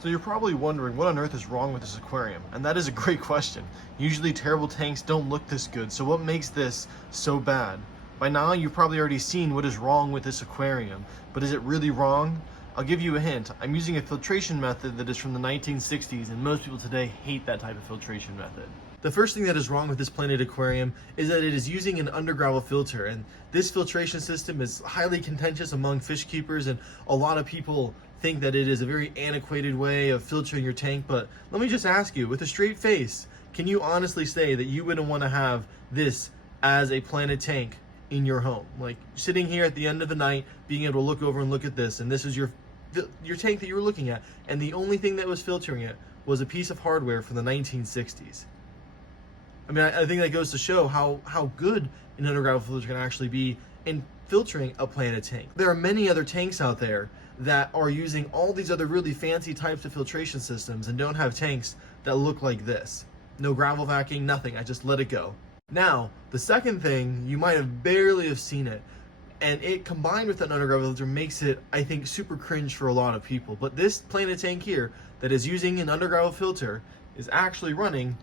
So you're probably wondering what on earth is wrong with this aquarium, and that is a great question. Usually terrible tanks don't look this good, so what makes this so bad? By now you've probably already seen what is wrong with this aquarium, but is it really wrong? I'll give you a hint. I'm using a filtration method that is from the 1960s, and most people today hate that type of filtration method. The first thing that is wrong with this Planted Aquarium is that it is using an undergravel filter, and this filtration system is highly contentious among fish keepers, and a lot of people think that it is a very antiquated way of filtering your tank. But let me just ask you, with a straight face, can you honestly say that you wouldn't want to have this as a planted tank in your home? Like sitting here at the end of the night, being able to look over and look at this, and this is your tank that you were looking at, and the only thing that was filtering it was a piece of hardware from the 1960s. I mean, I think that goes to show how good an undergravel filter can actually be in filtering a planted tank. There are many other tanks out there that are using all these other really fancy types of filtration systems and don't have tanks that look like this. No gravel vacuum, nothing. I just let it go. Now, the second thing, you might have barely have seen it, and it combined with an undergravel filter makes it, I think, super cringe for a lot of people. But this planted tank here that is using an undergravel filter is actually running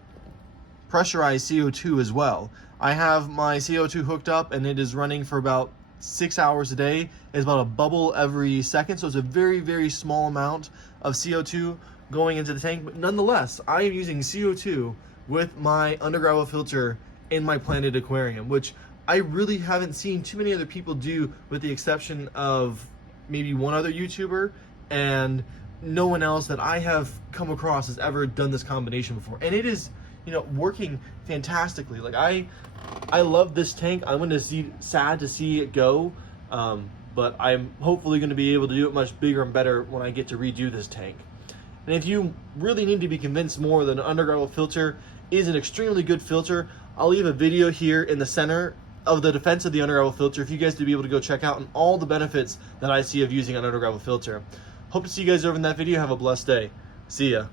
pressurized CO2 as well. I have my CO2 hooked up and it is running for about 6 hours a day. It's about a bubble every second, so it's a very, very small amount of CO2 going into the tank. But nonetheless, I am using CO2 with my undergravel filter in my Planted Aquarium, which I really haven't seen too many other people do, with the exception of maybe one other YouTuber, and no one else that I have come across has ever done this combination before. And it is, working fantastically. Like I love this tank. I'm going to see sad to see it go, but I'm hopefully going to be able to do it much bigger and better when I get to redo this tank. And if you really need to be convinced more that an undergravel filter is an extremely good filter, I'll leave a video here in the center of the defense of the undergravel filter for you guys to be able to go check out, and all the benefits that I see of using an undergravel filter. Hope to see you guys over in that video. Have a blessed day. See ya.